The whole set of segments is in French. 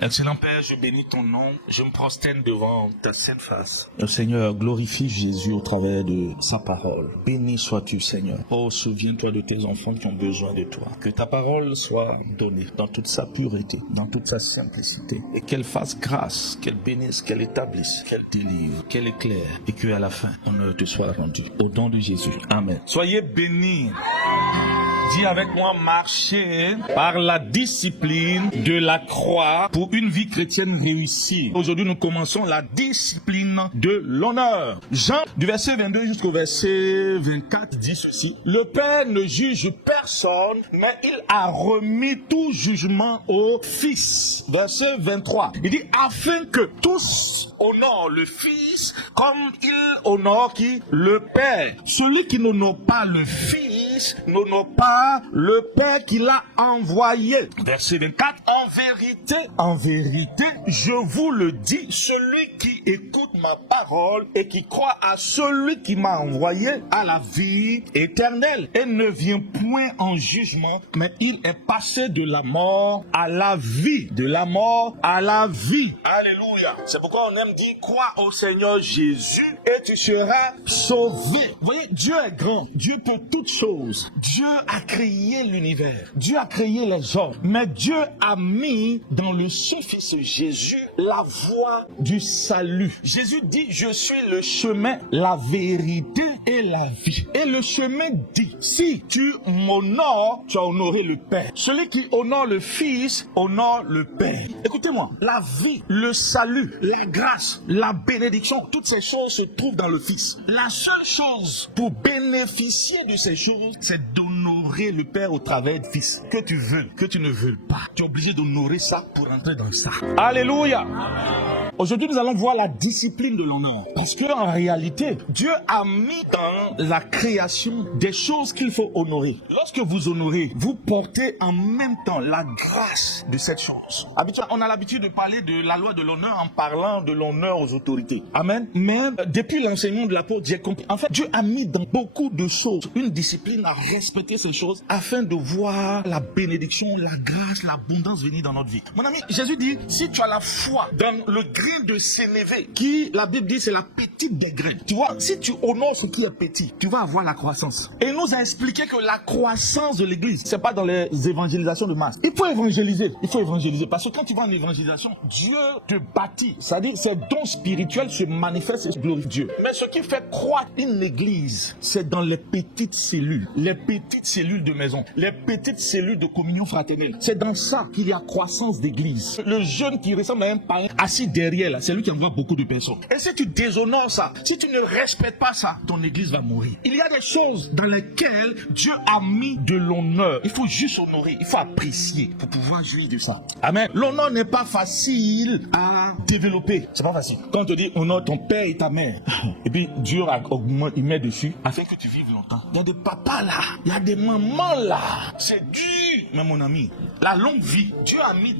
Excellent Père, je bénis ton nom, je me prosterne devant ta sainte face. Le Seigneur, glorifie Jésus au travers de sa parole. Béni sois-tu Seigneur. Oh, souviens-toi de tes enfants qui ont besoin de toi. Que ta parole soit donnée dans toute sa pureté, dans toute sa simplicité. Et qu'elle fasse grâce, qu'elle bénisse, qu'elle établisse, qu'elle délivre, qu'elle éclaire. Et qu'à la fin, honneur te soit rendu. Au nom de Jésus. Amen. Soyez bénis. Dis avec moi, marcher par la discipline de la croix pour une vie chrétienne réussie. Aujourd'hui, nous commençons la discipline de l'honneur. Jean, du verset 22 jusqu'au verset 24, dit ceci. Le Père ne juge personne, mais il a remis tout jugement au Fils. Verset 23. Il dit, afin que tous honorent le Fils comme il honore qui? Le Père. Celui qui n'honore pas le Fils n'honore pas le Père qui l'a envoyé. Verset 24. En vérité, je vous le dis, celui qui écoute ma parole et qui croit à celui qui m'a envoyé a la vie éternelle et ne vient point en jugement, mais il est passé de la mort à la vie. De la mort à la vie. Alléluia. C'est pourquoi on aime dire, crois au Seigneur Jésus et tu seras sauvé. Vous voyez, Dieu est grand. Dieu peut toutes choses. Dieu a créé l'univers. Dieu a créé les hommes. Mais Dieu a mis dans le seul Fils Jésus la voie du salut. Jésus dit, je suis le chemin, la vérité et la vie. Et le chemin dit, si tu m'honores, tu as honoré le Père. Celui qui honore le Fils, honore le Père. Écoutez-moi, la vie, le salut, la grâce, la bénédiction, toutes ces choses se trouvent dans le Fils. La seule chose pour bénéficier de ces choses, c'est d'honorer le Père au travers du Fils. Que tu veux, que tu ne veux pas, tu es obligé d'honorer ça pour entrer dans ça. Alléluia. Aujourd'hui, nous allons voir la discipline de l'honneur. Parce que en réalité, Dieu a mis dans la création des choses qu'il faut honorer. Lorsque vous honorez, vous portez en même temps la grâce de cette chose. On a l'habitude de parler de la loi de l'honneur en parlant de l'honneur aux autorités. Amen. Mais depuis l'enseignement de l'apôtre, j'ai compris. En fait, Dieu a mis dans beaucoup de choses une discipline à respecter ces choses afin de voir la bénédiction, la grâce, l'abondance venir dans notre vie. Mon ami, Jésus dit, si tu as la foi dans le grain de sénévé, qui, la Bible dit, c'est la petite des graines. Tu vois, si tu honores ce qui est petit, tu vas avoir la croissance. Et il nous a expliqué que la croissance de l'église, c'est pas dans les évangélisations de masse. Il faut évangéliser. Il faut évangéliser. Parce que quand tu vas en évangélisation, Dieu te bâtit. C'est-à-dire, ces dons spirituels se manifestent et glorifient Dieu. Mais ce qui fait croître une église, c'est dans les petites cellules. Les petites cellules de maison. Les petites cellules de communion fraternelle. C'est dans ça qu'il y a croissance d'église. Le jeune qui ressemble à un parrain assis derrière là, c'est lui qui envoie beaucoup de personnes. Et si tu déshonores ça, si tu ne respectes pas ça, ton église va mourir. Il y a des choses dans lesquelles Dieu a mis de l'honneur. Il faut juste honorer, il faut apprécier pour pouvoir jouir de ça. Amen. L'honneur n'est pas facile à développer. C'est pas facile. Quand on te dit honore ton père et ta mère, et puis Dieu augmente, il met dessus afin que tu vives longtemps. Il y a des papas là, il y a des mamans là. C'est dur. Mais mon ami, la longue vie, Dieu a mis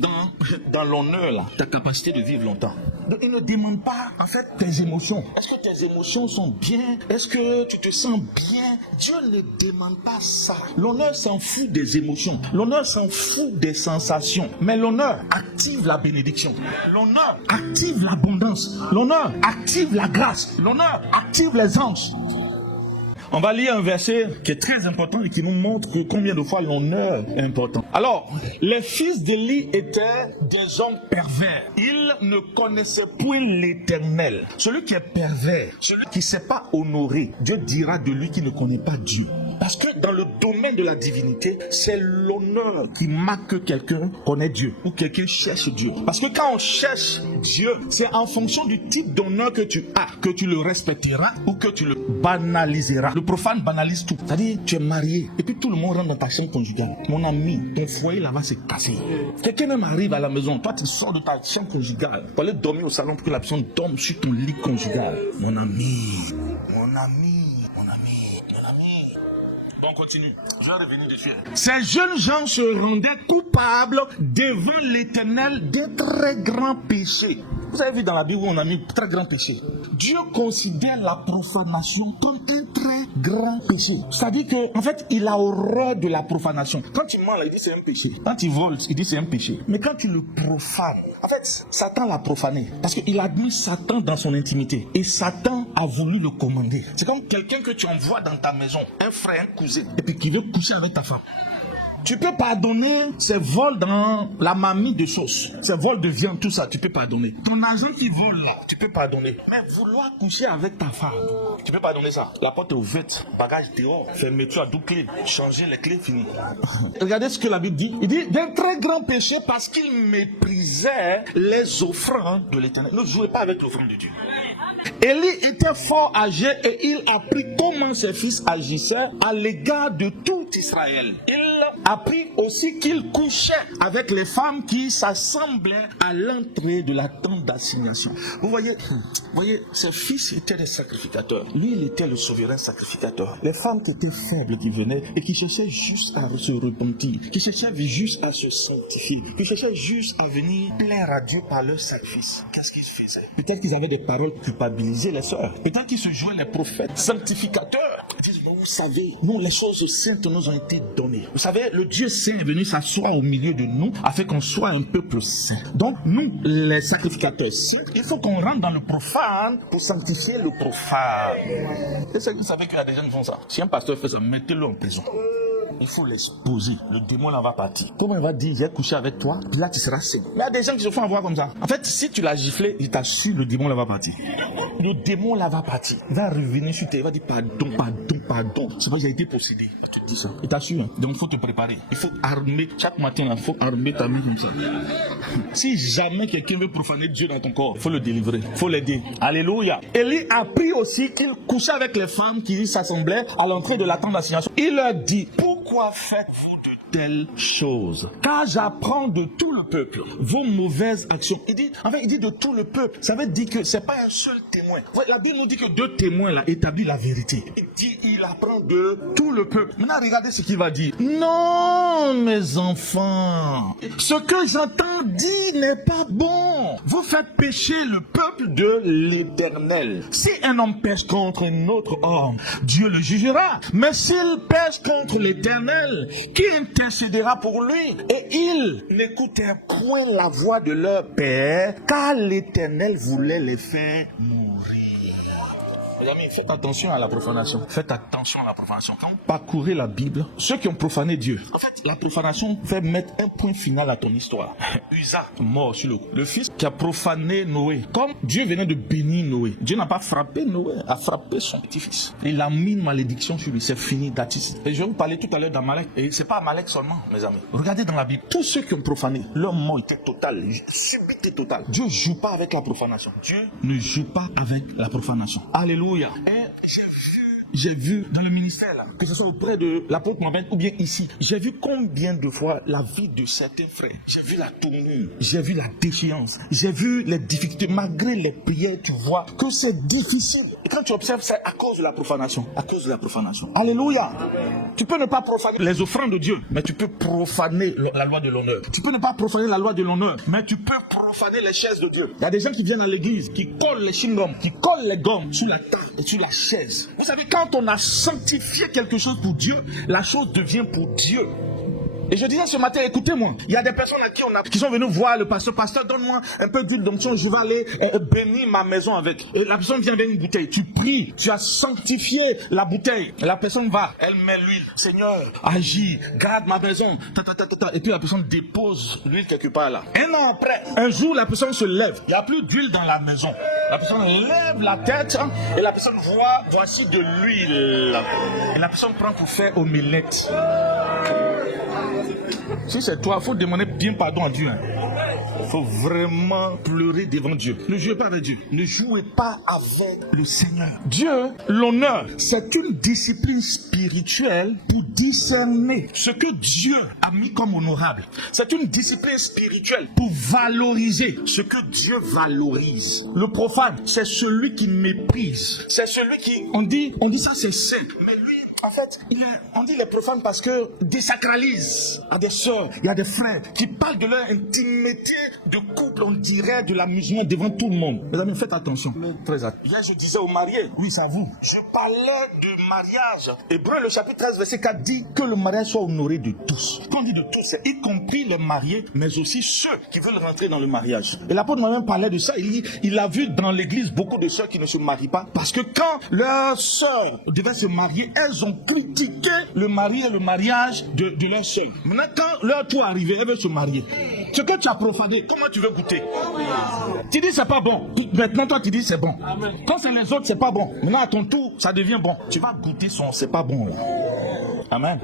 dans l'honneur là ta capacité de vivre longtemps. Donc, il ne demande pas, en fait, tes émotions. Est-ce que tes émotions sont bien? Est-ce que tu te sens bien? Dieu ne demande pas ça. L'honneur s'en fout des émotions. L'honneur s'en fout des sensations. Mais l'honneur active la bénédiction. L'honneur active l'abondance. L'honneur active la grâce. L'honneur active les anges. On va lire un verset qui est très important et qui nous montre que combien de fois l'honneur est important. Alors, les fils d'Élie étaient des hommes pervers. Ils ne connaissaient point l'Éternel. Celui qui est pervers, celui qui ne sait pas honorer, Dieu dira de lui qui ne connaît pas Dieu. Parce que dans le domaine de la divinité, c'est l'honneur qui marque que quelqu'un connaît Dieu ou quelqu'un cherche Dieu. Parce que quand on cherche Dieu, c'est en fonction du type d'honneur que tu as, que tu le respecteras ou que tu le banaliseras. Le profane banalise tout. C'est-à-dire, tu es marié et puis tout le monde rentre dans ta chambre conjugale. Mon ami, ton foyer là va se casser. Quelqu'un même arrive à la maison, toi tu sors de ta chambre conjugale pour aller dormir au salon pour que la personne dorme sur ton lit conjugal. Mon ami, mon ami, mon ami, mon ami. On continue. Je vais revenir dessus. Ces jeunes gens se rendaient coupables devant l'Éternel d'un très grand péché. Vous avez vu dans la Bible où on a mis très grand péché. Dieu considère la profanation comme un très grand péché. C'est-à-dire que, en fait, il a horreur de la profanation. Quand tu mens, là, il dit c'est un péché. Quand tu voles, il dit c'est un péché. Mais quand tu le profanes, en fait, Satan l'a profané. Parce qu'il a admis Satan dans son intimité. Et Satan a voulu le commander. C'est comme quelqu'un que tu envoies dans ta maison, un frère, un cousin, et puis qui veut coucher avec ta femme. Tu peux pardonner ces vols dans la mamie de sauce, ces vols de viande, tout ça, tu peux pardonner. Ton agent qui vole là, tu peux pardonner. Mais vouloir coucher avec ta femme, tu peux pardonner ça. La porte est ouverte, bagage dehors, fermeture à double clé, changer les clés, fini. Regardez ce que la Bible dit. Il dit d'un très grand péché parce qu'il méprisait les offrandes de l'Éternel. Ne jouez pas avec l'offrande de Dieu. Élie était fort âgé et il apprit comment ses fils agissaient à l'égard de tout Israël. Il apprit aussi qu'il couchait avec les femmes qui s'assemblaient à l'entrée de la tente d'assignation. Vous voyez, ses fils étaient des sacrificateurs. Lui, il était le souverain sacrificateur. Les femmes qui étaient faibles qui venaient et qui cherchaient juste à se repentir, qui cherchaient juste à se sanctifier, qui cherchaient juste à venir plaire à Dieu par leur sacrifice. Qu'est-ce qu'ils faisaient? Peut-être qu'ils avaient des paroles culpabiliser les sœurs. Peut-être qu'ils se jouaient les prophètes sanctificateurs. Ils disent, vous savez, nous, les choses saintes nous ont été données. Vous savez, le Dieu saint est venu s'asseoir au milieu de nous afin qu'on soit un peuple saint. Donc, nous, les sacrificateurs saints, il faut qu'on rentre dans le profane pour sanctifier le profane. Est-ce que vous savez qu'il y a des gens qui font ça? Si un pasteur fait ça, mettez-le en prison. Il faut l'exposer. Le démon là va partir. Comment il va dire, j'ai couché avec toi, puis là tu seras saint. Il y a des gens qui se font avoir comme ça. En fait, si tu l'as giflé, il t'assure, le démon là va partir. Le démon là va partir. Il va revenir sur toi, il va dire pardon. C'est pas, j'ai été possédé. Il te dit ça. Il t'assure. Donc il faut te préparer. Il faut armer. Chaque matin, il faut armer ta main comme ça. Si jamais quelqu'un veut profaner Dieu dans ton corps, il faut le délivrer. Il faut l'aider. Alléluia. Élie a appris aussi qu'il couchait avec les femmes qui s'assemblaient à l'entrée de la tente d'assignation. Il leur dit, pourquoi faites-vous de telles choses? Car j'apprends de tout le peuple vos mauvaises actions. Il dit de tout le peuple. Ça veut dire que c'est pas un seul témoin. La Bible nous dit que 2 témoins là établissent la vérité. Il apprend de tout le peuple. Maintenant, regardez ce qu'il va dire. Non, mes enfants, ce que j'entends dire n'est pas bon. Vous faites pécher le peuple de l'Éternel. Si un homme pêche contre un autre homme, Dieu le jugera. Mais s'il pêche contre l'Éternel, qui intercédera pour lui? Et ils n'écoutèrent point la voix de leur père, car l'Éternel voulait les faire mourir. Mes amis, faites attention à la profanation. Faites attention à la profanation. Quand vous parcourez la Bible, ceux qui ont profané Dieu, en fait, la profanation fait mettre un point final à ton histoire. Usa, mort sur le fils qui a profané Noé. Comme Dieu venait de bénir Noé, Dieu n'a pas frappé Noé, a frappé son petit-fils. Il a mis une malédiction sur lui. C'est fini, d'atis. Et je vais vous parler tout à l'heure d'Amalek. Et c'est pas Amalek seulement, mes amis. Regardez dans la Bible. Tous ceux qui ont profané, leur mort était totale, subité totale. Dieu ne joue pas avec la profanation. Dieu ne joue pas avec la profanation. Alléluia. Et j'ai vu dans le ministère là, que ce soit auprès de l'apôtre Mohamed ou bien ici, j'ai vu combien de fois la vie de certains frères. J'ai vu la tournure, j'ai vu la déchéance, j'ai vu les difficultés. Malgré les prières, tu vois que c'est difficile. Et quand tu observes, c'est à cause de la profanation. À cause de la profanation. Alléluia. Tu peux ne pas profaner les offrandes de Dieu, mais tu peux profaner la loi de l'honneur. Tu peux ne pas profaner la loi de l'honneur, mais tu peux profaner les chaises de Dieu. Il y a des gens qui viennent à l'église, qui collent les chewing-gums, qui collent les gommes sur la table et sur la chaise. Vous savez, quand on a sanctifié quelque chose pour Dieu, la chose devient pour Dieu. Et je disais ce matin, écoutez-moi, il y a des personnes qui sont venues voir le pasteur. Pasteur, donne-moi un peu d'huile d'onction, je vais aller bénir ma maison avec. Et la personne vient avec une bouteille. Tu pries, tu as sanctifié la bouteille. Et la personne va, elle met l'huile. Seigneur, agis, garde ma maison. Et puis la personne dépose l'huile quelque part là. Un an après, un jour, la personne se lève. Il n'y a plus d'huile dans la maison. La personne lève la tête et la personne voit, voici de l'huile. Et la personne prend pour faire omelette. Si c'est toi, il faut demander bien pardon à Dieu. Il faut vraiment pleurer devant Dieu. Ne jouez pas avec Dieu. Ne jouez pas avec le Seigneur. Dieu, l'honneur, c'est une discipline spirituelle pour discerner ce que Dieu a mis comme honorable. C'est une discipline spirituelle pour valoriser ce que Dieu valorise. Le profane, c'est celui qui méprise. C'est celui qui, on dit ça c'est saint, mais lui, En fait, on dit les profanes parce que désacralisent à des sœurs, il y a des frères qui parlent de leur intimité de couple, on dirait de l'amusement devant tout le monde. Mes amis, faites attention. Très attention. Hier, je disais aux mariés, oui, c'est à vous. Je parlais de mariage. Hébreux, le chapitre 13, verset 4 dit que le mariage soit honoré de tous. Quand on dit de tous, c'est y compris les mariés, mais aussi ceux qui veulent rentrer dans le mariage. Et l'apôtre même parlait de ça. Il a vu dans l'église beaucoup de sœurs qui ne se marient pas parce que quand leurs sœurs devaient se marier, elles ont critiqué le mari et le mariage de leurs sœurs. Maintenant, quand leur tour arrivé, elles veulent se marier. Ce que tu as profané, comment tu veux goûter? Tu dis c'est pas bon. Maintenant, toi, tu dis c'est bon. Quand c'est les autres, c'est pas bon. Maintenant, à ton tour, ça devient bon. Tu vas goûter son c'est pas bon. Là. Amen.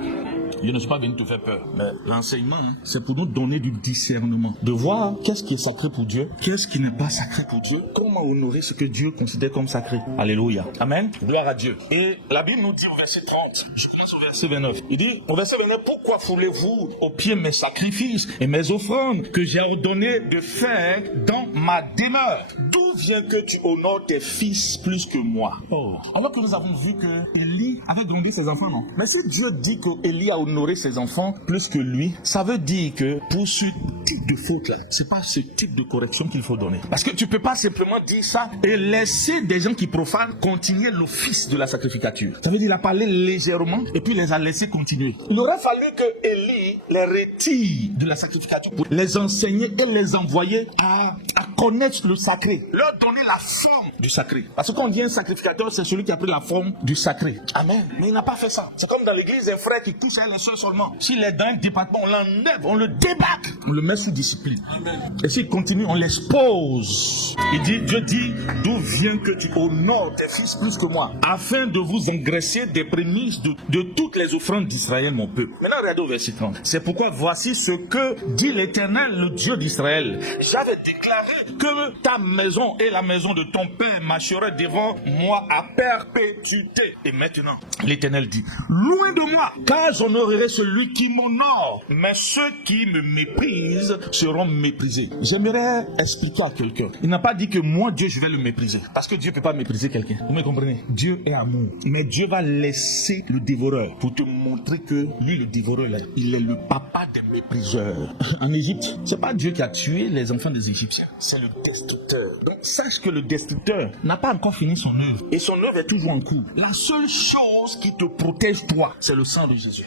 Je ne suis pas venu te faire peur. Mais l'enseignement, c'est pour nous donner du discernement. De voir qu'est-ce qui est sacré pour Dieu, qu'est-ce qui n'est pas sacré pour Dieu. Comment honorer ce que Dieu considère comme sacré. Alléluia. Amen. Gloire à Dieu. Et la Bible nous dit au verset 30, je commence au verset 29. Il dit, au verset 29, pourquoi foulez-vous aux pieds mes sacrifices et mes offrandes que j'ai ordonné de faire dans ma demeure? D'où vient que tu honores tes fils plus que moi? Oh. Alors que nous avons vu que Élie avait grandi ses enfants, non? Mais si Dieu dit que Élie a honoré ses enfants plus que lui, ça veut dire que pour ce type de faute-là, c'est pas ce type de correction qu'il faut donner. Parce que tu peux pas simplement dire ça et laisser des gens qui profanent continuer l'office de la sacrificature. Ça veut dire qu'il a parlé légèrement et puis les a laissés continuer. Il aurait fallu que Élie les retire de la sacrificature pour les enseigner et les envoyer à connaître le sacré. Leur donner la forme du sacré. Parce que quand on dit un sacrificateur, c'est celui qui a pris la forme du sacré. Amen. Mais il n'a pas fait ça. C'est comme dans l'église, un frère qui touche à les soeurs seulement. S'il est dans un département, on l'enlève, on le débarque, on le met sous discipline. Amen. Et s'il continue, on l'expose. Dieu dit, d'où vient que tu honores tes fils plus que moi, afin de vous engraisser des prémices de toutes les offrandes d'Israël, mon peuple. Maintenant, regardez au verset 30. C'est pourquoi voici ce que dit l'Éternel, le Dieu d'Israël. J'avais déclaré que ta maison et la maison de ton père marcheraient devant moi à perpétuité. Et maintenant, l'Éternel dit, loin de moi, car j'honorerai celui qui m'honore, mais ceux qui me méprisent seront méprisés. J'aimerais expliquer à quelqu'un. Il n'a pas dit que moi, Dieu, je vais le mépriser. Parce que Dieu ne peut pas mépriser quelqu'un. Vous me comprenez? Dieu est amour. Mais Dieu va laisser le dévoreur pour te montrer que lui, le dévoreur, là, il est le papa des mépriseurs. En Égypte, c'est pas Dieu qui a tué les enfants des Égyptiens. C'est le destructeur. Donc, sache que le destructeur n'a pas encore fini son œuvre. Et son œuvre est toujours en cours. La seule chose qui te protège, toi, c'est le sang de Jésus.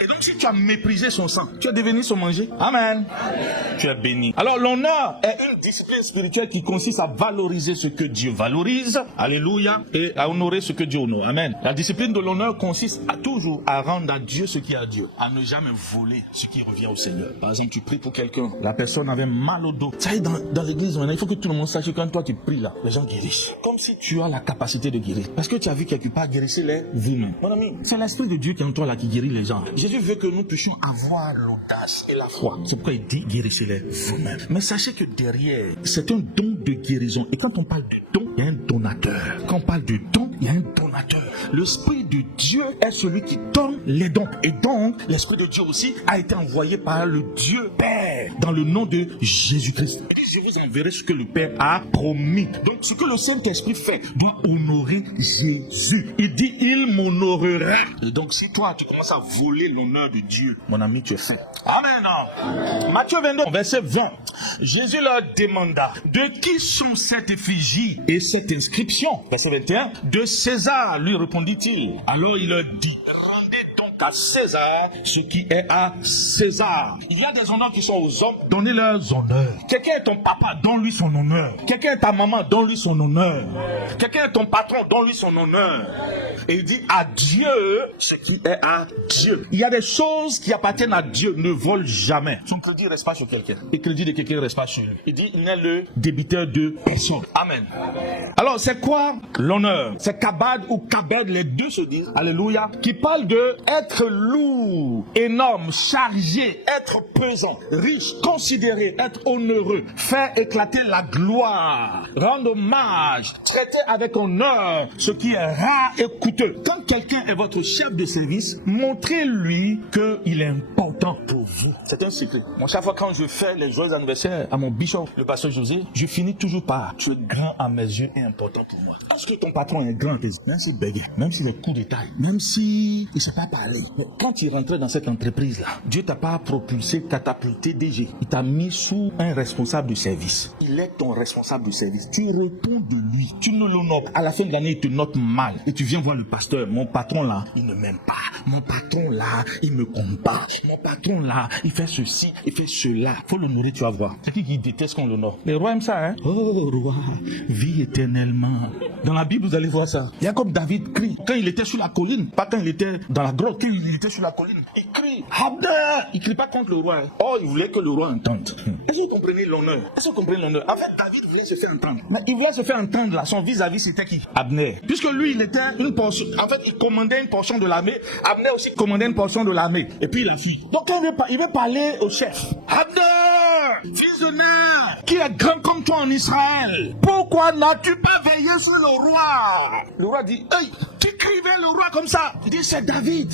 Et donc, si tu as méprisé son sang, tu es devenu son manger. Amen. Tu es béni. Alors, l'honneur est une discipline spirituelle qui consiste à valoriser ce que Dieu valorise. Alléluia. Et à honorer ce que Dieu honore. Amen. La discipline de l'honneur consiste à toujours à rendre à Dieu ce qui est à Dieu. À ne jamais voler ce qui revient au Seigneur. Par exemple, tu pries pour quelqu'un. La personne avait mal au dos. Ça y est, dans l'église, maintenant, il faut que tout le monde sache que quand toi tu pries là, les gens guérissent. Comme si tu as la capacité de guérir. Parce que tu as vu quelque part, guérissez-les vous-même. Mon ami, c'est l'Esprit de Dieu qui est en toi là qui guérit les gens. Jésus veut que nous puissions avoir l'audace et la foi. C'est pourquoi il dit guérissez-les vous-même. Mais sachez que derrière, c'est un don de guérison. Et quand on parle de don, il y a un donateur. Quand on parle de don, il y a un donateur. L'Esprit de Dieu est celui qui donne les dons. Et donc, l'Esprit de Dieu aussi a été envoyé par le Dieu Père dans le nom de Jésus-Christ. Il dit, je vous enverrai ce que le Père a promis. Donc, ce que le Saint-Esprit fait doit honorer Jésus. Il dit, il m'honorera. Et donc, si toi, tu commences à voler l'honneur de Dieu, mon ami, tu es fait. Amen. Matthieu 22, verset 20. Jésus leur demanda, de qui sont cette effigie et cette inscription? Verset 21. De César, lui répondit-il. Alors il leur dit, rendez donc à César ce qui est à César. Il y a des honneurs qui sont aux hommes, donnez leurs honneurs. Quelqu'un est ton papa, donne-lui son honneur. Quelqu'un est ta maman, donne-lui son honneur. Quelqu'un est ton patron, donne-lui son honneur. Et il dit à Dieu ce qui est à Dieu. Il y a des choses qui appartiennent à Dieu, ne volent jamais. Son crédit ne reste pas sur quelqu'un. Et le crédit de quelqu'un ne reste pas sur lui. Il dit, il n'est le débiteur de personne. Amen. Alors, c'est quoi l'honneur? C'est kabad ou kabed, les deux se disent, alléluia, qui parle de être être lourd, énorme, chargé, être pesant, riche, considéré, être onéreux, faire éclater la gloire, rendre hommage, traiter avec honneur ce qui est rare et coûteux. Quand quelqu'un est votre chef de service, montrez-lui qu'il est important pour vous. C'est un secret. Moi, chaque fois quand je fais les joyeux anniversaires à mon bishop, le pasteur José, je finis toujours par « Tu es grand à mes yeux et important pour moi ». Parce que ton patron est grand, même s'il bégaye, même s'il est coup de taille, même s'il ne sait pas parler. Mais quand il rentrait dans cette entreprise-là, Dieu t'a pas propulsé, catapulté DG. Il t'a mis sous un responsable de service. Il est ton responsable de service. Tu réponds de lui. Tu ne l'honores pas. À la fin de l'année, il te note mal. Et tu viens voir le pasteur. Mon patron là, il ne m'aime pas. Mon patron là, il me combat. Mon patron là, il fait ceci, il fait cela. Faut l'honorer, tu vas voir. C'est qui déteste qu'on l'honore? Les rois aiment ça, hein? Oh, roi, vis éternellement. Dans la Bible, vous allez voir ça. Il y a comme David crie. Quand il était sur la colline, pas quand il était dans la grotte, quand il était sur la colline, il crie. Abner! Il crie pas contre le roi. Hein. Oh, il voulait que le roi entende. Est-ce que vous comprenez l'honneur? Est-ce que vous comprenez l'honneur? En fait, David voulait se faire entendre. Mais il voulait se faire entendre là. Son vis-à-vis, c'était qui? Abner. Puisque lui, il était une portion. En fait, il commandait une portion de l'armée. Abner aussi commandait une portion de l'armée. Et puis il a fui. Donc quand il veut parler au chef. Abner, fils de Ner, qui est grand comme toi en Israël, pourquoi n'as-tu pas veillé sur le roi? Le roi dit, hey, tu écrivais le roi comme ça. Il dit, c'est David.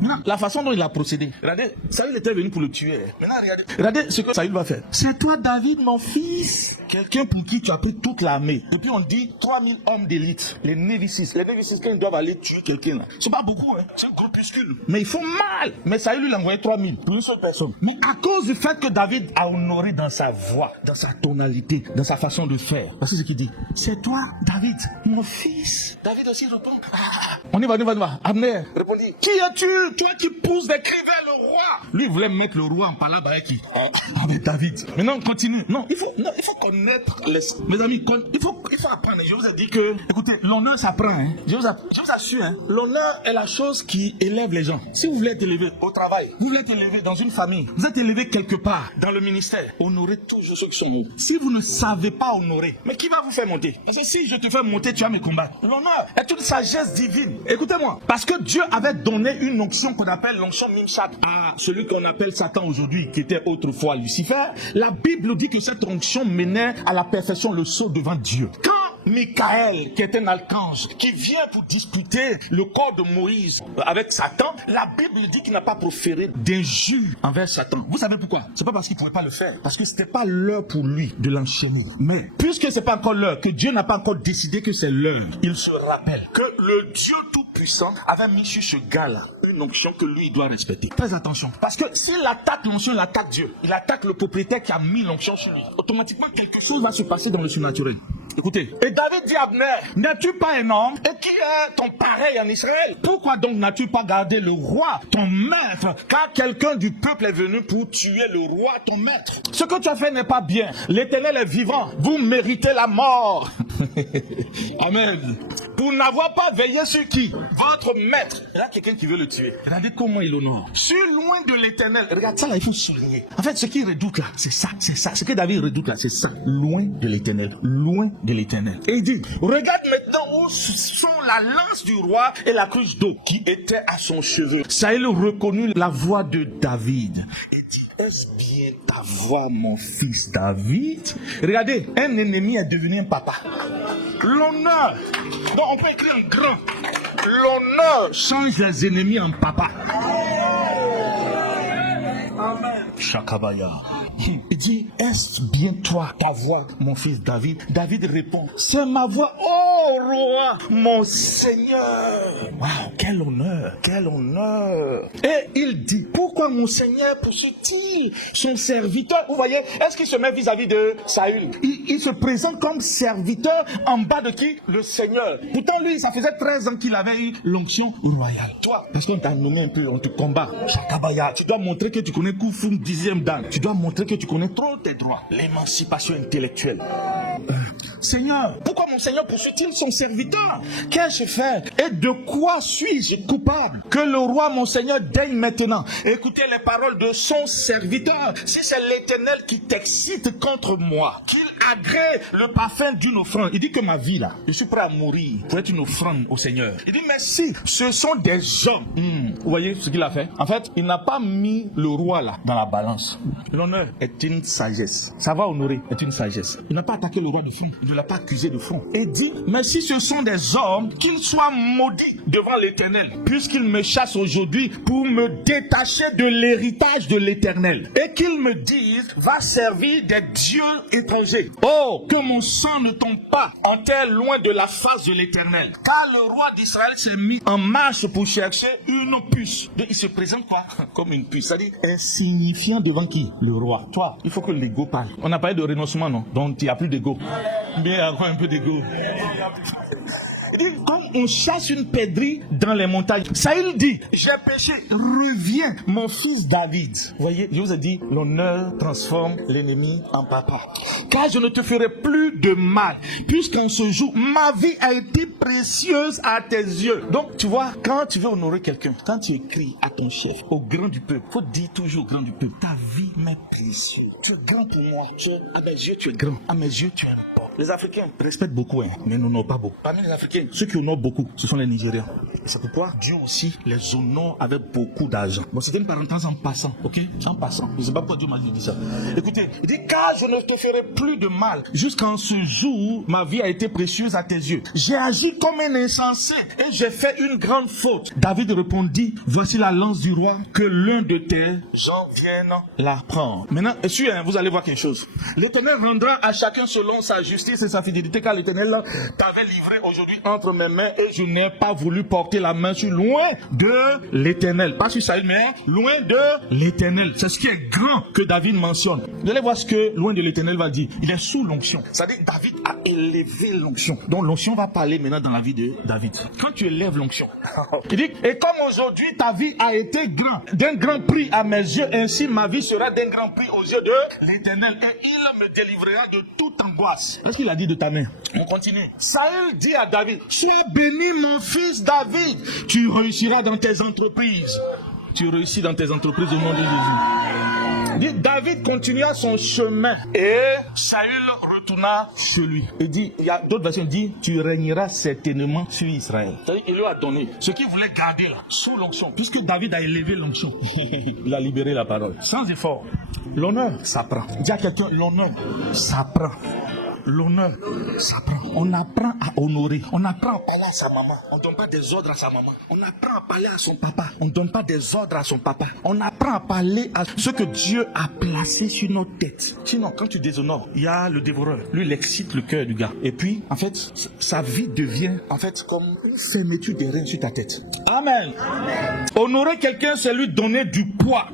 Maintenant, la façon dont il a procédé. Regardez, Saül était venu pour le tuer. Maintenant, regardez ce que Saül va faire. C'est toi, David, mon fils. Quelqu'un pour qui tu as pris toute l'armée. Depuis, on dit 3000 hommes d'élite. Les Névicis. Les Névicis, quand ils doivent aller tuer quelqu'un, là. C'est pas beaucoup, hein. C'est un groupuscule. Mais ils font mal. Mais Saül lui a envoyé 3000 pour une seule personne. Mais à cause du fait que David a honoré dans sa voix, dans sa tonalité, dans sa façon de faire. Parce que c'est ce qu'il dit. C'est toi, David, mon fils. David aussi répond. On y va. Abner répondit. Qui es-tu? Toi qui pousses des cris vers le roi. Lui, il voulait mettre le roi en palabre avec qui? Avec David. Maintenant, on continue. Non, il faut connaître les... Mes amis, il faut apprendre. Je vous ai dit que, écoutez, l'honneur s'apprend. Hein. Je vous assure, hein, l'honneur est la chose qui élève les gens. Si vous voulez être élevé au travail, vous voulez être élevé dans une famille, vous êtes élevé quelque part, dans le ministère, honorez toujours ceux qui sont hauts. Si vous ne savez pas honorer, mais qui va vous faire monter? Parce que si je te fais monter, tu vas me combattre. L'honneur est une sagesse divine. Écoutez-moi, parce que Dieu avait donné une onction qu'on appelle l'onction Mimshat à celui qu'on appelle Satan aujourd'hui, qui était autrefois Lucifer. La Bible dit que cette onction menait à la perfection le saut devant Dieu. Quand Michael, qui est un archange, qui vient pour disputer le corps de Moïse avec Satan, la Bible dit qu'il n'a pas proféré d'injures envers Satan. Vous savez pourquoi? C'est pas parce qu'il ne pouvait pas le faire, parce que c'était pas l'heure pour lui de l'enchaîner. Mais puisque c'est pas encore l'heure, que Dieu n'a pas encore décidé que c'est l'heure, il se rappelle que le Dieu Tout-Puissant avait mis sur ce gars-là une onction que lui doit respecter. Faites attention, parce que s'il attaque l'onction, il attaque Dieu. Il attaque le propriétaire qui a mis l'onction sur lui. Automatiquement, quelque chose va se passer dans le surnaturel. Écoutez, et David dit à Abner, n'es-tu pas un homme? Et qui est ton pareil en Israël? Pourquoi donc n'as-tu pas gardé le roi, ton maître? Car quelqu'un du peuple est venu pour tuer le roi, ton maître. Ce que tu as fait n'est pas bien. L'Éternel est vivant. Vous méritez la mort. Amen. Pour n'avoir pas veillé sur qui? Votre maître. Il y a quelqu'un qui veut le tuer. Regardez comment il honore. Sur loin de l'Éternel. Regarde ça là, il faut souligner. En fait, ce qu'il redoute là, c'est ça. Ce que David redoute là, c'est ça. Loin de l'Éternel. Loin de l'Éternel. Et il dit, regarde maintenant où sont la lance du roi et la cruche d'eau qui était à son cheveu. Saül reconnut la voix de David et dit, est-ce bien ta voix, mon fils David? Regardez, un ennemi est devenu un papa. L'honneur, donc on peut écrire en grand, l'honneur change les ennemis en papa. Amen. Shakabaya. Il dit, est-ce bien toi, ta voix, mon fils David? David répond, c'est ma voix, oh roi, mon Seigneur. Waouh, quel honneur, quel honneur. Et il dit, pourquoi mon Seigneur poursuit-il son serviteur? Vous voyez, est-ce qu'il se met vis-à-vis de Saül? Il se présente comme serviteur en bas de qui? Le Seigneur. Pourtant, lui, ça faisait 13 ans qu'il avait eu l'onction royale. Toi, parce qu'on t'a nommé un peu, on te combat. Shakabaya, tu dois montrer que tu connais Koufoum 10e dan. Tu dois montrer que tu connais trop tes droits. L'émancipation intellectuelle. Seigneur, pourquoi mon Seigneur poursuit-il son serviteur? Qu'ai-je fait? Et de quoi suis-je coupable? Que le roi, mon Seigneur, daigne maintenant écouter les paroles de son serviteur. Si c'est l'Éternel qui t'excite contre moi, qu'il agrée le parfum d'une offrande. Il dit que ma vie là, je suis prêt à mourir pour être une offrande au Seigneur. Il dit, mais si ce sont des hommes, vous voyez ce qu'il a fait? En fait, il n'a pas mis le roi là dans la balance. L'honneur est une sagesse. Ça va honorer est une sagesse. Il n'a pas attaqué le roi de front. Il ne l'a pas accusé de front. Et dit, mais si ce sont des hommes, qu'ils soient maudits devant l'Éternel, puisqu'ils me chassent aujourd'hui pour me détacher de l'héritage de l'Éternel. Et qu'ils me disent, va servir des dieux étrangers. Oh, que mon sang ne tombe pas en terre loin de la face de l'Éternel. Car le roi d'Israël s'est mis en marche pour chercher une puce. Donc, il se présente quoi? Comme une puce. C'est-à-dire insignifiant devant qui? Le roi. Toi, il faut que l'ego parle. On a parlé de renoncement, non? Donc, il n'y a plus d'ego. Mais il y a encore un peu d'ego. Il dit, comme on chasse une perdrix dans les montagnes. Saül dit, j'ai péché, reviens, mon fils David. Vous voyez, je vous ai dit, l'honneur transforme l'ennemi en papa. Car je ne te ferai plus de mal, puisqu'en ce jour, ma vie a été précieuse à tes yeux. Donc, tu vois, quand tu veux honorer quelqu'un, quand tu écris à ton chef, au grand du peuple, faut dire toujours au grand du peuple, ta vie m'est précieuse. Tu es grand pour moi. À mes yeux, tu es grand. À mes yeux, tu es important. Les Africains respectent beaucoup, mais n'honorent pas beaucoup. Parmi les Africains, ceux qui honorent beaucoup, ce sont les Nigériens. Et c'est pourquoi Dieu aussi les honore avec beaucoup d'argent. Bon, c'était une parenthèse en passant, ok? En passant. Je ne sais pas pourquoi Dieu m'a dit ça. Écoutez, il dit, car je ne te ferai plus de mal. Jusqu'en ce jour, ma vie a été précieuse à tes yeux. J'ai agi comme un insensé et j'ai fait une grande faute. David répondit, voici la lance du roi, que l'un de tes gens vienne la prendre. Maintenant, vous allez voir quelque chose. L'Éternel rendra à chacun selon sa justice et sa fidélité, car l'Éternel t'avait livré aujourd'hui entre mes mains et je n'ai pas voulu porter la main sur loin de l'Éternel. Pas sur Saül, mais loin de l'Éternel. C'est ce qui est grand que David mentionne. Vous allez voir ce que loin de l'Éternel va dire. Il est sous l'onction. C'est-à-dire que David a élevé l'onction. Donc l'onction va parler maintenant dans la vie de David. Quand tu élèves l'onction, il dit, et comme aujourd'hui ta vie a été d'un grand prix à mes yeux, ainsi ma vie sera d'un grand prix aux yeux de l'Éternel et il me délivrera de toute angoisse. Qu'est-ce qu'il a dit de ta main? On continue. Saül dit à David, sois béni mon fils David, tu réussiras dans tes entreprises. Tu réussis dans tes entreprises au nom de Jésus. David continua son chemin et Saül retourna chez lui. Il dit, il y a d'autres versions qui disent, tu régneras certainement sur Israël. C'est-à-dire, il lui a donné ce qu'il voulait garder là, sous l'onction. Puisque David a élevé l'onction, il a libéré la parole. Sans effort. L'honneur, ça prend. Dis à quelqu'un, l'honneur, ça prend. L'honneur, ça prend. On apprend à honorer. On apprend à parler à sa maman. On ne donne pas des ordres à sa maman. On apprend à parler à son papa. On ne donne pas des ordres à son papa. On apprend à parler à ce que Dieu a placé sur notre tête. Sinon, quand tu déshonores, il y a le dévoreur. Lui, il excite le cœur du gars. Et puis, en fait, sa vie devient, en fait, comme une fermeture des reins sur ta tête. Amen. Honorer quelqu'un, c'est lui donner du poids.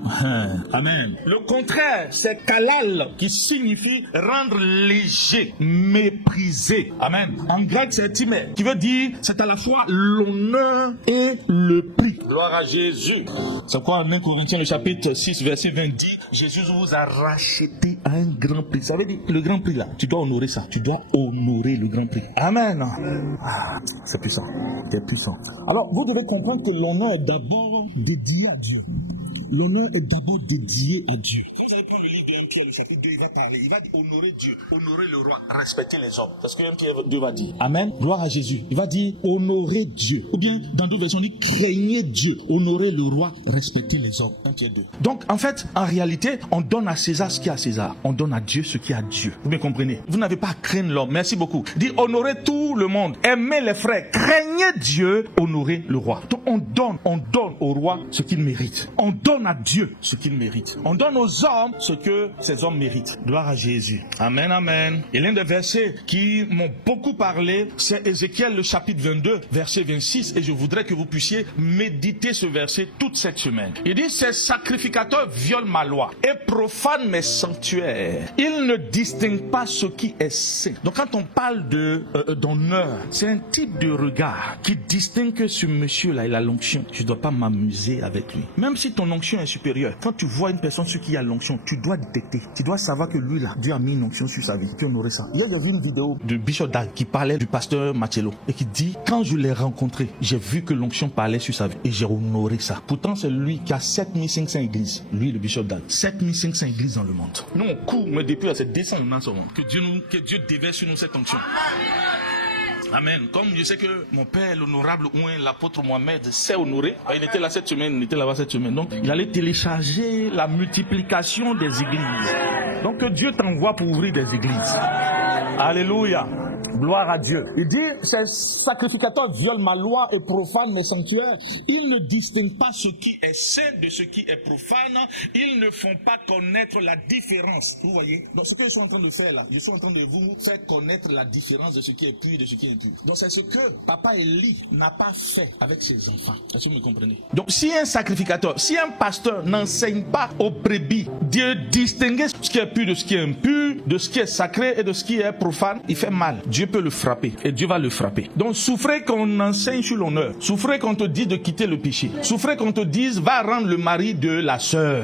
Amen. Le contraire, c'est kalal, qui signifie rendre léger, mépriser. Amen. En grec, c'est timé, qui veut dire c'est à la fois l'honneur et le prix. Gloire à Jésus. C'est quoi 1 Corinthiens, le chapitre 6, verset 20 dit, Jésus vous a racheté à un grand prix. Ça veut dire le grand prix là, tu dois honorer ça. Tu dois honorer le grand prix. Amen. C'est puissant. C'est puissant. Alors, vous devez comprendre que l'honneur est d'abord dédié à Dieu. L'honneur est d'abord dédié à Dieu. Vous allez prendre le livre de 1 Pierre, le chapitre 2, il va parler. Il va dire honorer Dieu, honorer le roi, respecter les hommes. C'est ce que 1 Pierre 2 va dire. Amen. Gloire à Jésus. Il va dire honorer Dieu. Ou bien, dans d'autres versions, il dit craignez Dieu, honorer le roi, respecter les hommes. 1 Pierre 2. Donc, en fait, en réalité, on donne à César ce qui est à César. On donne à Dieu ce qui est à Dieu. Vous me comprenez? Vous n'avez pas à craindre l'homme. Merci beaucoup. Il dit honorer tout le monde. Aimez les frères. Craignez Dieu, honorer le roi. Donc, on donne au roi ce qu'il mérite. On donne à Dieu ce qu'il mérite. On donne aux hommes ce que ces hommes méritent. Gloire à Jésus. Amen, amen. Et l'un des versets qui m'ont beaucoup parlé, c'est Ézéchiel, le chapitre 22, verset 26. Et je voudrais que vous puissiez méditer ce verset toute cette semaine. Il dit, ces sacrificateurs violent ma loi et profanent mes sanctuaires. Ils ne distinguent pas ce qui est saint. Donc quand on parle d'honneur, c'est un type de regard qui distingue que ce monsieur-là, il a l'onction. Je ne dois pas m'amuser avec lui. Même si ton onction est supérieure, quand tu vois une personne sur qui il y a l'onction, tu dois détecter. Tu dois savoir que lui là, Dieu a mis une onction sur sa vie. Tu honorer ça. Hier, j'ai vu une vidéo de Bishop Dag qui parlait du pasteur Marcello et qui dit, quand je l'ai rencontré, j'ai vu que l'onction parlait sur sa vie et j'ai honoré ça. Pourtant, c'est lui qui a 7500 églises. Lui, le Bishop Dag. 7500 églises dans le monde. Nous, on court, mais depuis à cette descente, on a ce moment. Que Dieu déverse sur nous cette onction. Amen. Comme je sais que mon père, l'honorable Ouin, l'apôtre Mohamed, s'est honoré. Il était là cette semaine, il était là-bas cette semaine. Donc, il allait télécharger la multiplication des églises. Donc, que Dieu t'envoie pour ouvrir des églises. Alléluia. Gloire à Dieu. Il dit, ces sacrificateurs violent ma loi et profanent mes sanctuaires. Ils ne distinguent pas ce qui est saint de ce qui est profane. Ils ne font pas connaître la différence. Vous voyez? Donc ce que je suis en train de faire là, je suis en train de vous faire connaître la différence de ce qui est pur et de ce qui est impur. Donc c'est ce que papa Élie n'a pas fait avec ses enfants. Est-ce que vous me comprenez? Donc si un sacrificateur, si un pasteur n'enseigne pas aux brebis de distinguer ce qui est pur de ce qui est impur, de ce qui est sacré et de ce qui est profane, il fait mal. Dieu peut le frapper et Dieu va le frapper. Donc souffrez qu'on enseigne sur l'honneur. Souffrez qu'on te dise de quitter le péché. Souffrez qu'on te dise va rendre le mari de la sœur.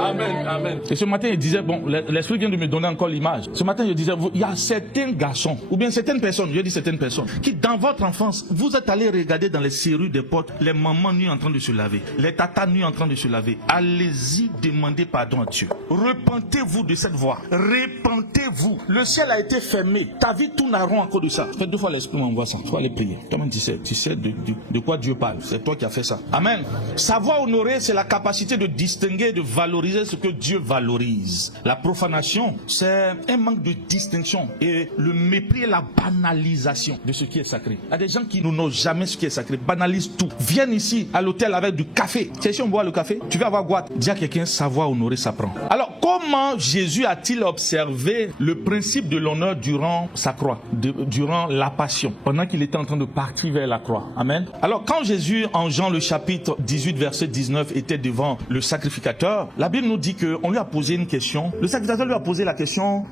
Amen, amen. Et ce matin, il disait, bon, l'Esprit vient de me donner encore l'image. Ce matin, il disait, il y a certains garçons, ou bien certaines personnes, je dis certaines personnes, qui dans votre enfance, vous êtes allés regarder dans les serrures des portes, les mamans nues en train de se laver, les tatas nues en train de se laver. Allez-y, demandez pardon à Dieu. Repentez-vous de cette voie. Repentez-vous. Le ciel a été fermé. Ta vie tourne à rond à cause de ça. Fait 2 fois l'Esprit m'envoie ça. Tu vas aller prier. Toi-même, tu sais de quoi Dieu parle. C'est toi qui as fait ça. Amen. Savoir honorer, c'est la capacité de distinguer, de valoriser ce que Dieu valorise. La profanation, c'est un manque de distinction et le mépris et la banalisation de ce qui est sacré. Il y a des gens qui n'honorent jamais ce qui est sacré, banalisent tout. Viennent ici à l'hôtel avec du café. C'est si on boit le café, tu vas avoir quoi? Dis à quelqu'un, savoir honorer s'apprend. Alors, comment Jésus a-t-il observé le principe de l'honneur durant sa croix, durant la passion, pendant qu'il était en train de partir vers la croix? Amen. Alors, quand Jésus, en Jean le chapitre 18, verset 19, était devant le sacrificateur, la Bible nous dit qu'on lui a posé une question. Le sacrificateur lui a posé la question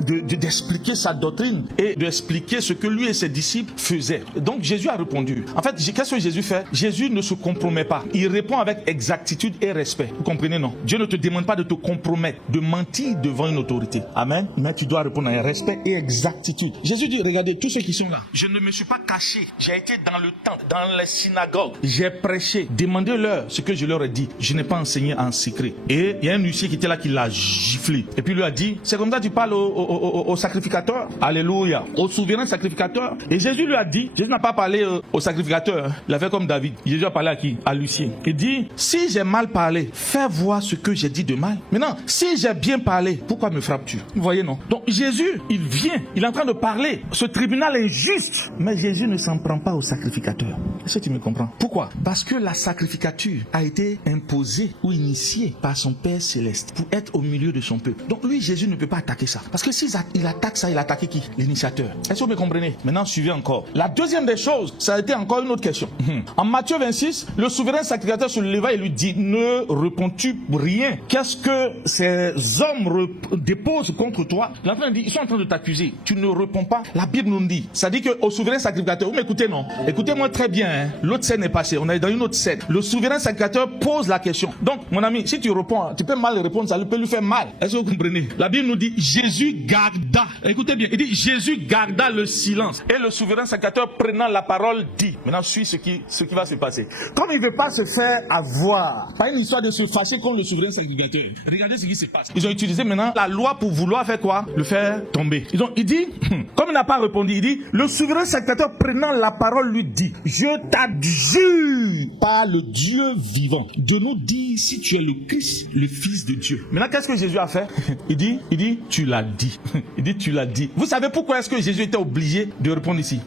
d'expliquer sa doctrine et d'expliquer ce que lui et ses disciples faisaient. Donc Jésus a répondu. En fait, qu'est-ce que Jésus fait? Jésus ne se compromet pas. Il répond avec exactitude et respect. Vous comprenez, non? Dieu ne te demande pas de te compromettre, de mentir devant une autorité. Amen. Mais tu dois répondre avec respect et exactitude. Jésus dit, regardez, tous ceux qui sont là, je ne me suis pas caché. J'ai été dans le temple, dans les synagogues. J'ai prêché. Demandez-leur ce que je leur ai dit. Je n'ai pas enseigné en secret. Et il y a un huissier qui était là qui l'a giflé. Et puis il lui a dit, c'est comme ça que tu parles au sacrificateur? Alléluia. Au souverain sacrificateur. Et Jésus lui a dit, Jésus n'a pas parlé au sacrificateur. Il a fait comme David. Jésus a parlé à qui? À l'huissier. Il dit, si j'ai mal parlé, fais voir ce que j'ai dit de mal. Maintenant, si j'ai bien parlé, pourquoi me frappes-tu? Vous voyez, non? Donc Jésus, il vient, il est en train de parler. Ce tribunal est juste. Mais Jésus ne s'en prend pas au sacrificateur. Est-ce que tu me comprends? Pourquoi? Parce que la sacrificature a été imposée ou initiée par son Père céleste pour être au milieu de son peuple. Donc lui, Jésus ne peut pas attaquer ça. Parce que s'il attaque ça, il attaque qui? L'initiateur. Est-ce que vous me comprenez? Maintenant, suivez encore. La deuxième des choses, ça a été encore une autre question. En Matthieu 26, le souverain sacrificateur se leva et lui dit, ne réponds-tu rien? Qu'est-ce que ces hommes déposent contre toi? L'enfant dit, ils sont en train de t'accuser. Tu ne réponds pas. La Bible nous dit, ça dit qu'au souverain sacrificateur, vous m'écoutez, non? Écoutez-moi très bien. Hein? L'autre scène est passée. On est dans une autre scène. Le souverain sacrificateur pose la question. Donc, mon ami, si tu réponds, tu peux mal répondre, ça peut lui faire mal. Est-ce que vous comprenez? La Bible nous dit, Jésus garda. Écoutez bien, il dit, Jésus garda le silence. Et le souverain sacrificateur prenant la parole dit, maintenant suis ce qui va se passer. Comme il ne veut pas se faire avoir, pas une histoire de se fâcher contre le souverain sacrificateur. Regardez ce qui se passe. Ils ont utilisé maintenant la loi pour vouloir faire quoi? Le faire tomber. Il dit, comme il n'a pas répondu, il dit, le souverain sacrificateur prenant la parole lui dit, je t'adjure par le Dieu vivant de nous dire si tu es le Christ, le Fils de Dieu. Maintenant, qu'est-ce que Jésus a fait? Il dit, tu l'as dit. Il dit, tu l'as dit. Vous savez pourquoi est-ce que Jésus était obligé de répondre ici?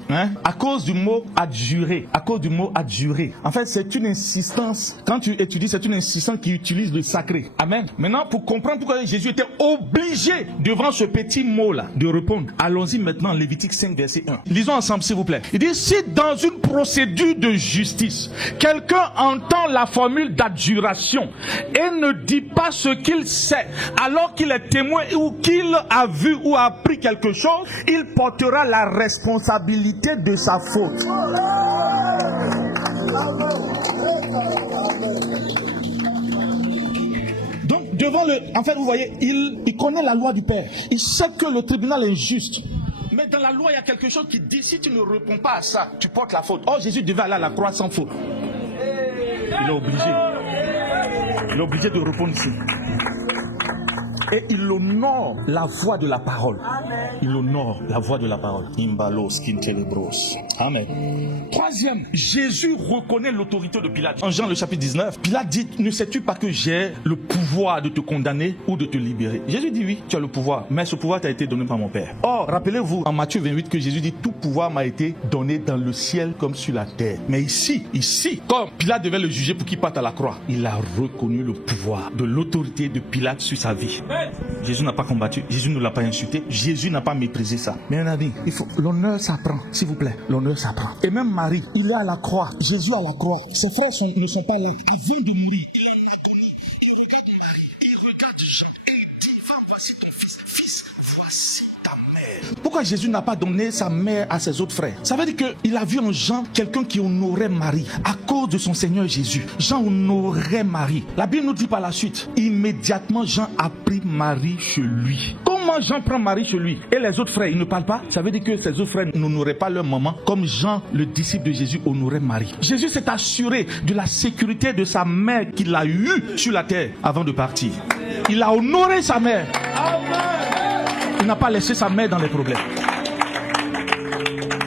À cause du mot adjurer. À cause du mot adjurer. En fait, c'est une insistance. Quand tu étudies, c'est une insistance qui utilise le sacré. Amen. Maintenant, pour comprendre pourquoi Jésus était obligé devant ce petit mot-là de répondre, allons-y maintenant, Lévitique 5, verset 1. Lisons ensemble, s'il vous plaît. Il dit, si dans une procédure de justice, quelqu'un entend la formule d'adjuration et ne dit pas ce qu'il sait, alors qu'il est témoin ou qu'il a vu ou a appris quelque chose, il portera la responsabilité de sa faute. Donc, de devant le... En fait, vous voyez, il connaît la loi du Père. Il sait que le tribunal est juste. Mais dans la loi, il y a quelque chose qui dit, si tu ne réponds pas à ça, tu portes la faute. Or, Jésus devait aller à la croix sans faute. Il est obligé. Il est obligé de répondre ici. Et il honore la voix de la parole. Il honore la voix de la parole. Imbalos, kintelebros. Amen. Troisième, Jésus reconnaît l'autorité de Pilate. En Jean le chapitre 19, Pilate dit, ne sais-tu pas que j'ai le pouvoir de te condamner ou de te libérer? Jésus dit, oui, tu as le pouvoir, mais ce pouvoir t'a été donné par mon Père. Or, rappelez-vous en Matthieu 28 que Jésus dit, tout pouvoir m'a été donné dans le ciel comme sur la terre. Mais ici, comme Pilate devait le juger pour qu'il parte à la croix, il a reconnu le pouvoir de l'autorité de Pilate sur sa vie. Jésus n'a pas combattu, Jésus ne l'a pas insulté, Jésus n'a pas méprisé ça. Mais un ami, l'honneur s'apprend, s'il vous plaît, l'honneur s'apprend. Et même Marie, il est à la croix, Jésus à la croix, ses frères ne sont pas là, ils viennent de mourir. Il regarde Jean et il dit, va, voici ton fils, voici ta mère. Pourquoi Jésus n'a pas donné sa mère à ses autres frères? Ça veut dire qu'il a vu en Jean quelqu'un qui honorait Marie à cause de son Seigneur Jésus. Jean honorait Marie. La Bible nous dit par la suite, immédiatement Jean a pris Marie chez lui. Comment Jean prend Marie chez lui et les autres frères, ils ne parlent pas? Ça veut dire que ses autres frères n'honoraient pas leur maman comme Jean, le disciple de Jésus, honorait Marie. Jésus s'est assuré de la sécurité de sa mère qu'il a eue sur la terre avant de partir. Il a honoré sa mère. Il n'a pas laissé sa mère dans les problèmes.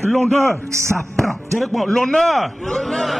L'honneur s'apprend. Dis avec moi, l'honneur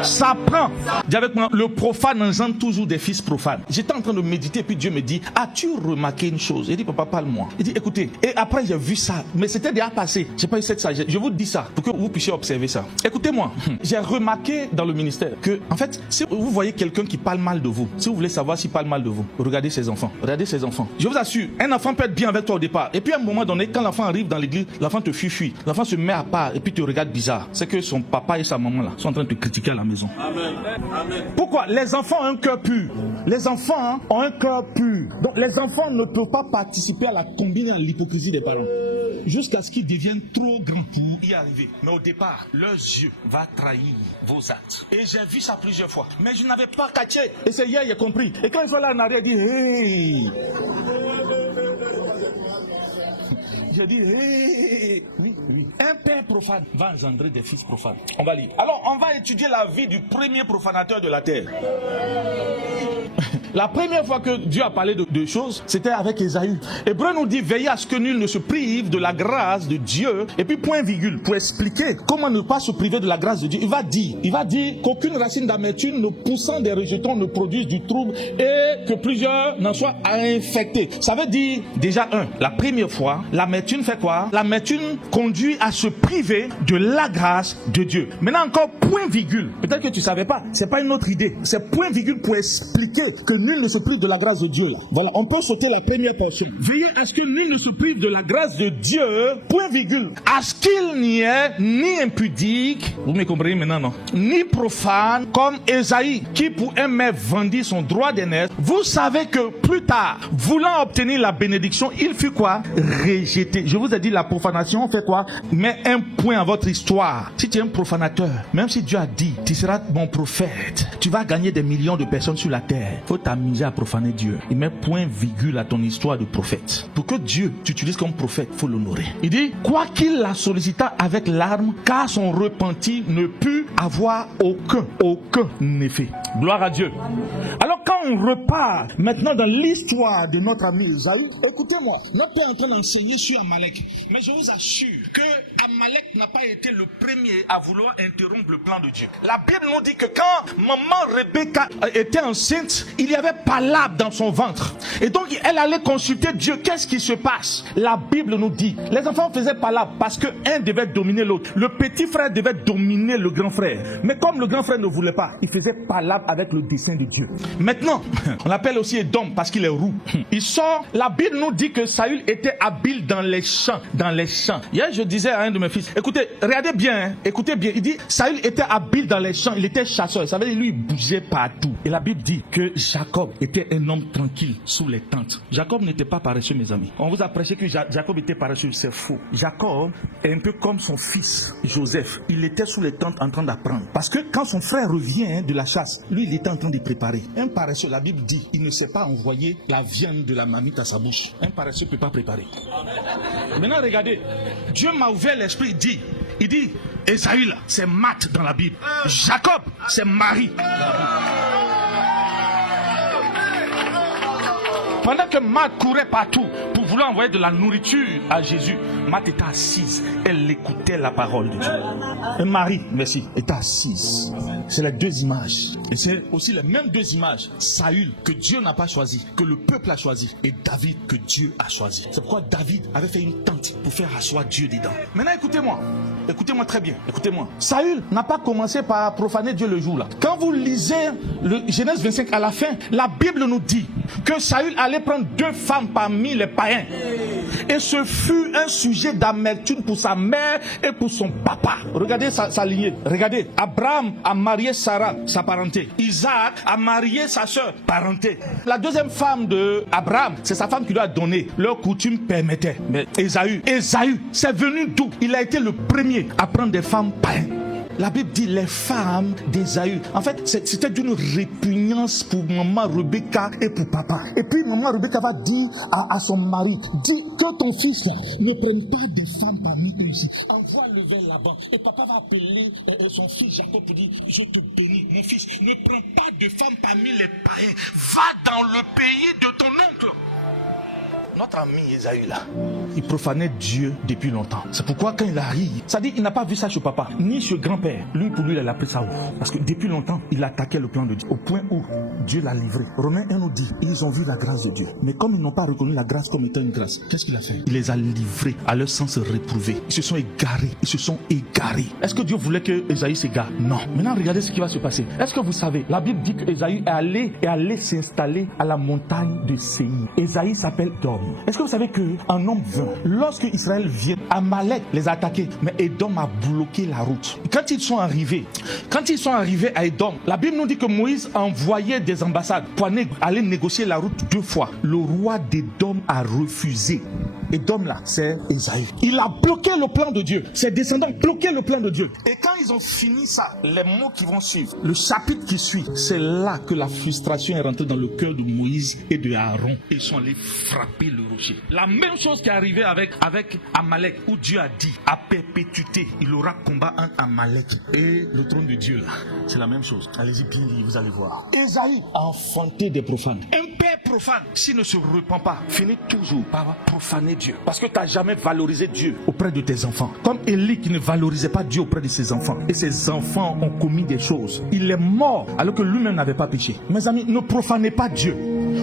s'apprend. Dis avec moi, le profane engendre toujours des fils profanes. J'étais en train de méditer, puis Dieu me dit, as-tu remarqué une chose? Il dit, papa, parle-moi. Il dit, écoutez, et après j'ai vu ça, mais c'était déjà passé. J'ai pas eu cette sagesse. Je vous dis ça pour que vous puissiez observer ça. Écoutez-moi, j'ai remarqué dans le ministère que, en fait, si vous voyez quelqu'un qui parle mal de vous, si vous voulez savoir s'il parle mal de vous, regardez ses enfants. Regardez ses enfants. Je vous assure, un enfant peut être bien avec toi au départ, et puis à un moment donné, quand l'enfant arrive dans l'église, l'enfant te fuit. L'enfant se met à part, et puis te regarde bizarre. C'est que son papa et sa maman là sont en train de te critiquer à la maison. Amen. Amen. Pourquoi? Les enfants ont un cœur pur. Les enfants ont un cœur pur. Donc les enfants ne peuvent pas participer à la combine, à l'hypocrisie des parents. Jusqu'à ce qu'ils deviennent trop grands pour y arriver. Mais au départ, leurs yeux vont trahir vos actes. Et j'ai vu ça plusieurs fois. Mais je n'avais pas catché. Et c'est hier, j'ai compris. Et quand je suis là en arrière, il dit, hey! J'ai dit, hey, oui. Un père profane va engendrer des fils profanes. On va lire. Alors, on va étudier la vie du premier profanateur de la terre. La première fois que Dieu a parlé de choses, c'était avec Ésaü. Hébreu nous dit, veillez à ce que nul ne se prive de la grâce de Dieu. Et puis point virgule, pour expliquer comment ne pas se priver de la grâce de Dieu, il va dire qu'aucune racine d'amertume ne poussant des rejetons ne produise du trouble et que plusieurs n'en soient infectés. Ça veut dire, déjà la première fois, l'amertume fait quoi? L'amertume conduit à se priver de la grâce de Dieu. Maintenant encore, point virgule. Peut-être que tu ne savais pas, c'est pas une autre idée. C'est point virgule pour expliquer que nul ne se prive de la grâce de Dieu. Là. Voilà, on peut sauter la première portion. Veillez à ce que nul ne se prive de la grâce de Dieu, point virgule, à ce qu'il n'y ait ni impudique, vous me comprenez maintenant, non? Ni profane, comme Ésaïe, qui pour un maire vendit son droit d'aînesse. Vous savez que plus tard, voulant obtenir la bénédiction, il fut quoi? Rejeté. Je vous ai dit, la profanation fait quoi? Mets un point à votre histoire. Si tu es un profanateur, même si Dieu a dit, tu seras mon prophète, tu vas gagner des millions de personnes sur la terre. Faut t'amuser à profaner Dieu. Il met point virgule à ton histoire de prophète. Pour que Dieu t'utilise comme prophète, faut l'honorer. Il dit, quoi qu'il la sollicita avec larmes, car son repenti ne put avoir aucun effet. Gloire à Dieu. Alors quand on repart maintenant dans l'histoire de notre ami Ésaü, écoutez-moi, notre père est en train d'enseigner sur Amalek. Mais je vous assure que Amalek n'a pas été le premier à vouloir interrompre le plan de Dieu. La Bible nous dit que quand maman Rebecca était enceinte, il y avait Palab dans son ventre. Et donc elle allait consulter Dieu. Qu'est-ce qui se passe? La Bible nous dit, les enfants faisaient Palab parce que un devait dominer l'autre. Le petit frère devait dominer le grand frère. Mais comme le grand frère ne voulait pas, il faisait Palab avec le dessein de Dieu. Maintenant, on l'appelle aussi Édom parce qu'il est roux. Il sort, la Bible nous dit que Saül était habile dans les champs. Hier, je disais à un de mes fils, écoutez, regardez bien, écoutez bien. Il dit, Saül était habile dans les champs, il était chasseur. Ça veut dire, lui, il bougeait partout. Et la Bible dit que Jacob était un homme tranquille sous les tentes. Jacob n'était pas paresseux, mes amis. On vous a prêché que Jacob était paresseux, c'est faux. Jacob est un peu comme son fils Joseph. Il était sous les tentes en train d'apprendre. Parce que quand son frère revient de la chasse, lui il était en train de préparer. Un paresseux, la Bible dit, il ne sait pas envoyer la viande de la marmite à sa bouche. Un paresseux ne peut pas préparer. Maintenant regardez, Dieu m'a ouvert l'esprit, il dit, Ésaü là, c'est Matt dans la Bible. Jacob, c'est Marie dans la Bible. Pendant que Marthe courait partout pour vouloir envoyer de la nourriture à Jésus, Marthe était assise. Elle écoutait la parole de Dieu. Et Marie, merci, était assise. C'est les deux images. Et c'est aussi les mêmes deux images. Saül, que Dieu n'a pas choisi, que le peuple a choisi. Et David, que Dieu a choisi. C'est pourquoi David avait fait une tente pour faire asseoir Dieu dedans. Maintenant, écoutez-moi. Écoutez-moi très bien. Écoutez-moi. Saül n'a pas commencé par profaner Dieu le jour-là. Quand vous lisez le Genèse 25 à la fin, la Bible nous dit que Saül allait prendre 2 femmes parmi les païens. Et ce fut un sujet d'amertume pour sa mère et pour son papa. Regardez sa lignée. Regardez. Abraham a marié Sarah, sa parenté. Isaac a marié sa soeur, parenté. La deuxième femme de Abraham, c'est sa femme qui lui a donné. Leur coutume permettait. Mais Ésaü, c'est venu d'où? Il a été le premier à prendre des femmes païennes. La Bible dit les femmes d'Ésaü. En fait, c'était d'une répugnance pour maman Rebecca et pour papa. Et puis maman Rebecca va dire à son mari, dis que ton fils ne prenne pas des femmes parmi eux ici. Envoie-le vers là-bas. Et papa va appeler son fils Jacob pour dire, je te bénis, mon fils, ne prends pas de femmes parmi les païens. Va dans le pays de ton oncle. Notre ami Ésaü là, il profanait Dieu depuis longtemps. C'est pourquoi quand il arrive, ça dit il n'a pas vu ça chez papa, ni chez grand-père. Lui, pour lui, il a appelé ça où? Parce que depuis longtemps, il attaquait le plan de Dieu. Au point où Dieu l'a livré. Romains 1 nous dit, ils ont vu la grâce de Dieu. Mais comme ils n'ont pas reconnu la grâce comme étant une grâce, qu'est-ce qu'il a fait? Il les a livrés à leur sens réprouvé. Ils se sont égarés. Est-ce que Dieu voulait que Ésaü s'égare? Non. Maintenant, regardez ce qui va se passer. Est-ce que vous savez, la Bible dit que Ésaü est allé s'installer à la montagne de Séir. Ésaü s'appelle Dom. Est-ce que vous savez qu'en Nombre 20, lorsque Israël vient, Amalek les a attaqués, mais Édom a bloqué la route. Quand ils sont arrivés à Édom, la Bible nous dit que Moïse a envoyé des ambassades pour aller négocier la route 2 fois. Le roi d'Édom a refusé. Édom là, c'est Ésaü. Il a bloqué le plan de Dieu. Ses descendants ont bloqué le plan de Dieu. Et quand ils ont fini ça, les mots qui vont suivre, le chapitre qui suit, c'est là que la frustration est rentrée dans le cœur de Moïse et de Aaron. Ils sont allés frapper le rocher. La même chose qui est arrivée avec Amalek, où Dieu a dit, à perpétuité, il aura combat entre Amalek et le trône de Dieu là. C'est la même chose. Allez-y, bien lire, vous allez voir. Ésaü a enfanté des profanes. Un père profane, s'il ne se repent pas, finit toujours par profaner Dieu. Parce que tu n'as jamais valorisé Dieu auprès de tes enfants. Comme Élie qui ne valorisait pas Dieu auprès de ses enfants. Et ses enfants ont commis des choses. Il est mort alors que lui-même n'avait pas péché. Mes amis, ne profanez pas Dieu.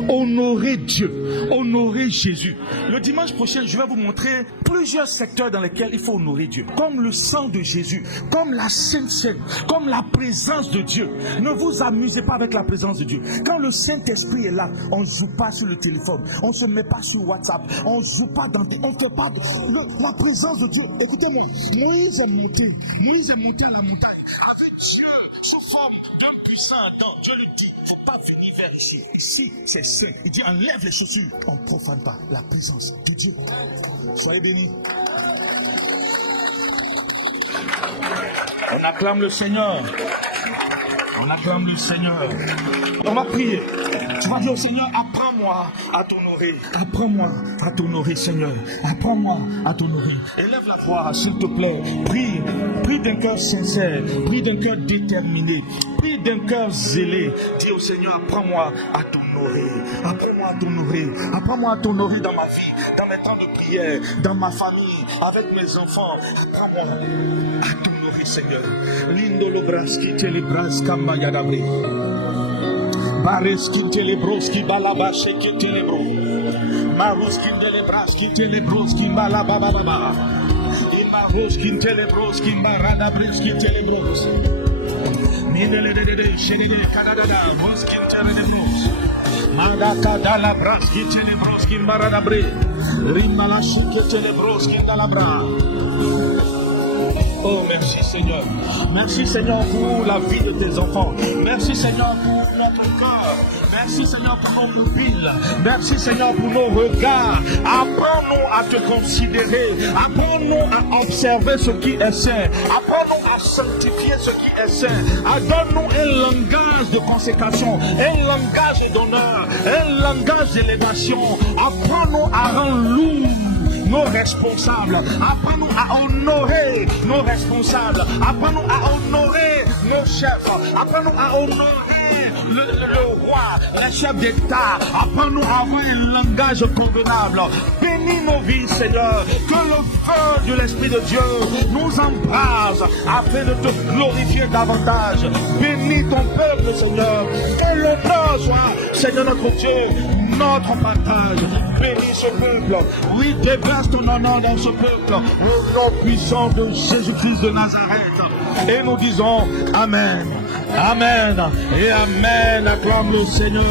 Honorez Dieu. Honorez Jésus. Le dimanche prochain, je vais vous montrer plusieurs secteurs dans lesquels il faut honorer Dieu. Comme le sang de Jésus. Comme la Sainte Seine. Comme la présence de Dieu. Ne vous amusez pas avec la présence de Dieu. Quand le Saint-Esprit est là, on ne joue pas sur le téléphone. On ne se met pas sur WhatsApp. On ne joue pas on ne fait pas la présence de Dieu. Écoutez-moi, Moïse est monté à la montagne avec Dieu sous forme d'un puissant Adam. Dieu lui dit, il ne faut pas venir vers ici. Ici, c'est saint. Il dit, enlève les chaussures. On ne profane pas la présence de Dieu. Soyez bénis. On acclame le Seigneur. On acclame le Seigneur. On va prier. Tu vas dire au Seigneur, apprends-moi à t'honorer. Apprends-moi à t'honorer, Seigneur. Apprends-moi à t'honorer. Élève la voix, s'il te plaît. Prie. Prie d'un cœur sincère. Prie d'un cœur déterminé. Prie d'un cœur zélé. Dis au Seigneur, apprends-moi à t'honorer. Apprends-moi à t'honorer. Apprends-moi à t'honorer dans ma vie, dans mes temps de prière, dans ma famille, avec mes enfants. Apprends-moi à t'honorer, Seigneur. Lindolo braski telebras kamba yadabre. Bareski telebroski balabache ke telebro. Maroski telebroski telebroski balabababa. E maroski telebroski baradabreski telebros. Minele de shegede kadada moski telebros. Madaka dala braski telebroski baradabre. Rimala shike telebroski dalabra. Oh, merci Seigneur. Merci Seigneur pour la vie de tes enfants. Merci Seigneur pour notre cœur. Merci Seigneur pour nos mobiles. Merci Seigneur pour nos regards. Apprends-nous à te considérer. Apprends-nous à observer ce qui est saint. Apprends-nous à sanctifier ce qui est saint. Donne-nous un langage de consécration, un langage d'honneur, un langage d'élévation. Apprends-nous à rendre lourd nos responsables. Apprends-nous à honorer nos responsables. Apprends-nous à honorer nos chefs. Apprends-nous à honorer le roi, les chefs d'État. Apprends-nous à avoir un langage convenable. Bénis nos vies, Seigneur. Que le feu de l'Esprit de Dieu nous embrase afin de te glorifier davantage. Bénis ton peuple, Seigneur. Que l'honneur soit, Seigneur notre Dieu, notre partage. Bénis ce peuple. Oui, déverse ton honneur dans ce peuple. Au nom puissant de Jésus-Christ de Nazareth. Et nous disons Amen. Amen. Et Amen. Acclame le Seigneur.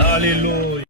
Alléluia.